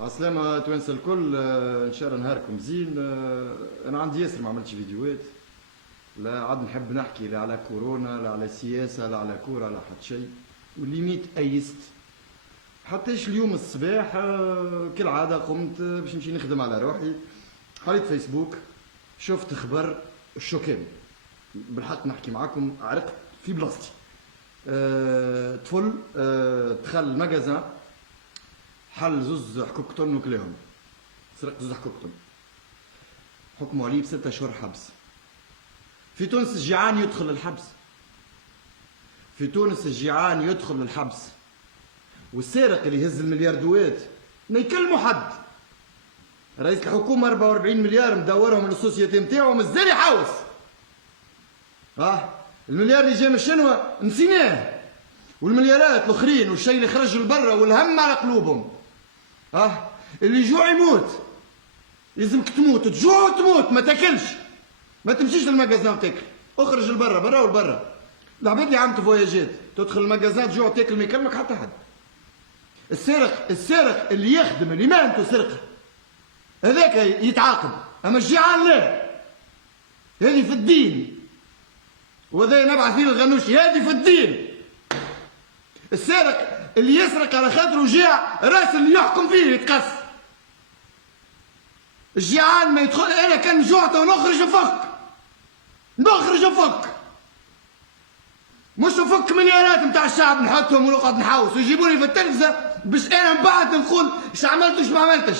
عسلامة توانسة الكل، ان شاء الله نهاركم زين. انا عندي ياسر ما عملتش فيديوهات، لا عاد نحب نحكي لا على كورونا لا على سياسة لا على كورة لا حتى شيء، والليميت ايست. حتىش اليوم الصباح كالعادة قمت باش نمشي نخدم على روحي، حريت فيسبوك شفت خبر الشوكان. بالحق نحكي معاكم عرقت في بلاصتي. طفل دخل المجازان حل زوز حكوك طن وكلاهم، سرق زوز حكوك طن، حكموا عليه ب6 أشهر حبس. في تونس الجيعان يدخل الحبس، في تونس الجيعان يدخل الحبس، والسارق اللي يهز الملياردوات ما يكلموا حد. رئيس الحكومة 44 مليار مدورهم للسوسيتي نتاعو مازال يحوس. المليار اللي جا من الشنوة نسيناه، والمليارات الاخرين والشيء اللي خرج لبرا والهم على قلوبهم. اللي يجوع يموت، يلزمك تموت، تجوع وتموت، ما تاكلش، ما تمشيش للمجازان وتاكل، اخرج لبرا برا والبرا. العباد اللي عملت فواياجات تدخل المجازان تجوع تاكل ما يكلمك حتى حد. السارق اللي يخدم اللي ما انتو سرقه هذاك يتعاقب، اما الجيعان لا. هذه في الدين، وهذا نبعث فيه الغنوشي، هذه في الدين. السارق اللي يسرق على خاطره جاع راس اللي يحكم فيه يتقص. الجيعان ما يدخل. انا كان جوعت ونخرج نفك، مش نفك مليارات نتاع الشعب نحطهم ونقعد نحوس ويجيبوني في التلفزه باش انا من بعد نقول اش عملت واش ما عملتش.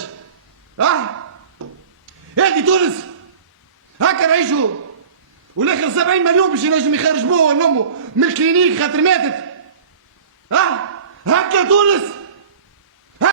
هذه تونس هكا نعيشوا. والاخر 70 مليون باش ينجم يخرج بوه ولا امه من الكلينيك خاطر ماتت. هكا تونس.